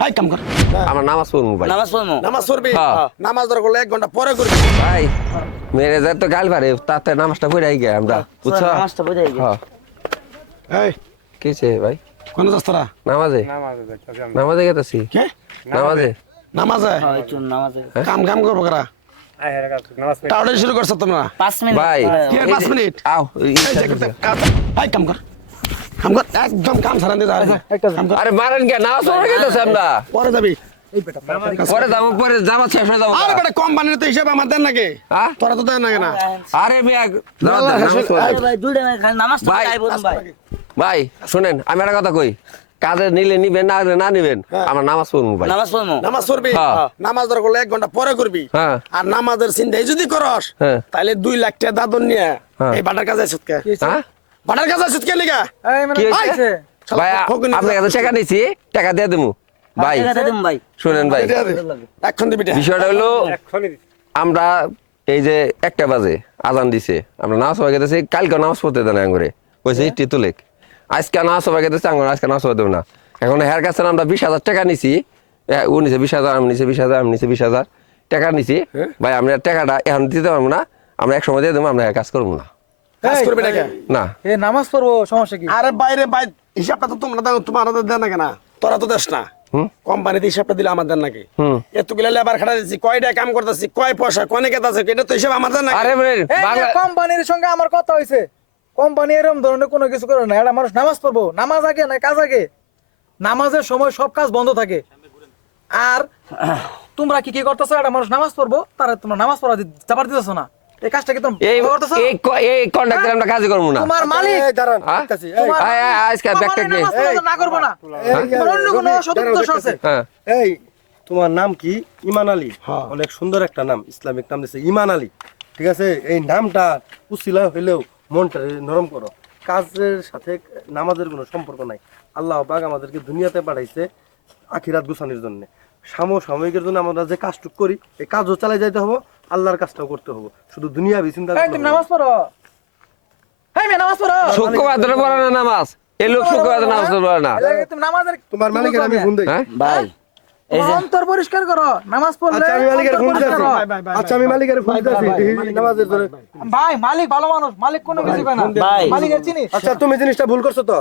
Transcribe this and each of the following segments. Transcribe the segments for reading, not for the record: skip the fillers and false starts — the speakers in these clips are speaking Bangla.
হাই কাম কর। আমরা নামাজ পড়বো ভাই। নামাজ পড়বি? হ্যাঁ। নামাজ দরকার হলে 1 ঘন্টা পরে করবি। ভাই ম্যানেজার তো গাল পারে তাতে নামাজটা পড়ে আই গে আমরা বুঝছো? নামাজটা পড়ে আই গে। হ্যাঁ এই কিছে ভাই? কোন যাস তোরা? নামাজে নামাজে গেতাছি। কে? নামাজে নামাজে? হ্যাঁ একটু নামাজে। কাম কাম করবো করা। টাউডে শুরু করছ তোমরা? 5 মিনিট। ভাই কি আর 5 মিনিট? আও এই যে করতে হাই কাম কর। কাম কর একদম কাম ছাড়ান দে যা। কাম কর। আরে মারেন কে নামাজ পড়ে গেতাছি আমরা। পরে যাবি। পরে যাবো পরে যাবো শেষ হয়ে যাবো। আরে বেটা কোম্পানির তো হিসাব আমার দেন নাকি? হ্যাঁ? তোরা তো দেন নাকি না? আরে মিয়া আরে ভাই দুইটা না খালি নামাজটা ভাই, পড়ে আই বলুন ভাই। ভাই শুনেন আমি একটা কথা কই কাজে নিলে নিবেন না হলে না নিবেন আমরা নামাজ পড়বো ভাই। নামাজ পড়মু। নামাজ পড়বি? হ্যাঁ। নামাজ দরকার হলে 1 ঘন্টা পরে করবি। হ্যাঁ। আর নামাজের চিন্তাই যদি করস হ্যাঁ। তাহলে 2 লাখ টাকা দাদন নিয়ে হ্যাঁ। এই বাটার কাছে আসুত কে? হ্যাঁ বাটার কাছে আসুত কে লিগা? কি হয়েছে ভাই আপনার কাছে টাকা নিছি টাকা দিয়ে দেবো ভাই। টাকা দিম ভাই। শুনেন ভাই এখন দিবি টা। বিষয়টা হলো আমরা এই যে 1টা বাজে আজান দিছে আমরা নামাজ পড়ে গেতেছি কালকে নামাজ পড়তে দেন আঙ্গুরে কইছে ইটি তুলেক আজকে নামাজ পড়ে গেতেছে আঙ্গুর আজকে নামাজ পড়তে দেব না। এখন হের কাছে আমরা 20,000 টাকা নিছি ও নিছে 20,000 আমি নিছি 20,000 আমি নিছি 20,000 টাকা নিছি ভাই আমরা টাকাটা এখন দিতে পারবো না আমরা এক সময় দিয়ে দেবো আমরা কাজ করবো না। কাজ করবি না কে? না এ নামাজ পড়বো সমস্যা কি? আরে বাইরে ভাই হিসাবটা তো তোমরা দাও তোমার দেন না কেন? তোরা তো দেশ না। কোম্পানিতে হিসাবটা দিলে আমার দেন নাকি? এতগুলো লেবার খাটা দিচ্ছি কয়টা কাম করতেছি কয় পয়সা কোনে কেতা আছে এটা তো হিসাব আমার দেন নাকি? আরে ভাই বাংলা কোম্পানির সঙ্গে আমার কথা হয়েছে, কোম্পানি এরকম ধরনের কোনো কিছু করে না। একটা মানুষ নামাজ পড়বো, নামাজ আগে না কাজ আগে? নামাজের সময় সব কাজ বন্ধ থাকে। আর তোমরা কি কি করতেছো? একটা মানুষ নামাজ পড়বো তারা তোমরা নামাজ পড়া চাপার দিতেছো না। এই কাজটা কি তোমরা করতেছো? এই কন্ট্রাক্টর আমরা কাজ করবো না। তোমার মালিক দাঁড়ান হ্যাঁ? দেখতাছি। তোমার আজকে ব্যাগটা নে নামাজ পড়া না করবো না। তোমার অন্য কোনো সতর্ক দোষ আছে? হ্যাঁ এই তোমার নাম কি? ইমান আলী। হ্যাঁ। অনেক সুন্দর একটা নাম, ইসলামিক নাম দিছে ইমান আলী। ঠিক আছে, এই নামটা উসিলা হইলেও মনটা নরম করো। কাজের সাথে নামাজের কোনো সম্পর্ক নাই। আল্লাহ পাক আমাদেরকে দুনিয়াতে পাঠাইছে আখিরাত গুছানোর জন্য। সাময়িকের জন্য আমরা যে কাজটুক করি এই কাজও চালাই যাইতে হবে, আল্লাহর কাজটাও করতে হবে। শুধু দুনিয়া চিন্তা এই তুমি নামাজ পড়ো। এই মেয়ে নামাজ পড়ো। শুক্রবার ধরে পড়ে না নামাজ এই লোক শুক্রবার ধরে নামাজ পড়ে না। তুমি নামাজের তোমার মালিকের আমি ফোন দেই। হ্যাঁ ভাই এই যে অন্তর পরিষ্কার করো। নামাজ পড়লে আচ্ছা আমি মালিকের অন্তর ফোন পরিষ্কার দিতেছি। করো। আচ্ছা আমি মালিকের ফোন দিতেছি নামাজের ধরে। ভাই মালিক ভালো মানুষ, মালিক কোনো কিছু করে না। ভাই। মালিকের চিনি। আচ্ছা তুমি জিনিসটা ভুল করছো তো?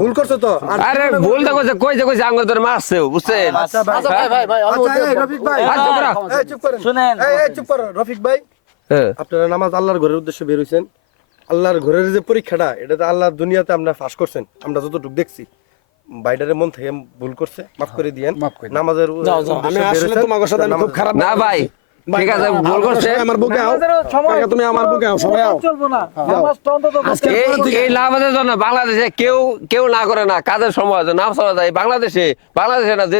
ভুল করছো তো? আর আরে ভুল তো কইছে আঙ্গুর ধরে মারছে বুঝছেন? আচ্ছা ভাই আচ্ছা, এই রফিক ভাই আর চুপ করো। এই চুপ করেন। শুনেন এই চুপ করো রফিক ভাই। হ্যাঁ আপনারা নামাজ আল্লাহর ঘরের উদ্দেশ্যে বের হইছেন। আল্লাহর ঘরের যে পরীক্ষাটা এটা তো আল্লাহর দুনিয়াতে আমরা ফাঁস করছেন, আমরা যতটুকু দেখছি। বাইডারের মন থেকে ভুল করছে, মাফ করে দিয়েন। নামাজের যাও যাও আমি আসলে তোমার সাথে আমি খুব খারাপ না ভাই ঠিক আছে ভুল করছে আমার বুকে আও নামাজের সময় তুমি আমার বুকে আও সবাই আও চলবো না। নামাজটা অন্তত আজকে এই নামাজের জন্য বাংলাদেশে কেউ না করে না কাজের সময় যে নামাজ পড়া যায় বাংলাদেশে না যে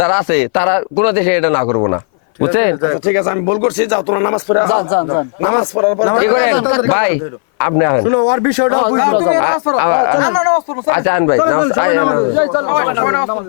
যারা আছে তারা কোনো দেশে এটা না করবো না বুঝছেন? আচ্ছা, ঠিক আছে আমি ভুল করছি যাও তোমরা নামাজ পড়ে আসো। যান। নামাজ পড়ার পর কি করেন ভাই আপনি আসেন শুনো ওর বিষয়টা বুঝলো। তুমি নামাজ পড়ো। আমরা নামাজ পড়বো। আচ্ছা আন ভাই চলো, চলো, সবাই নামাজ পড়ো।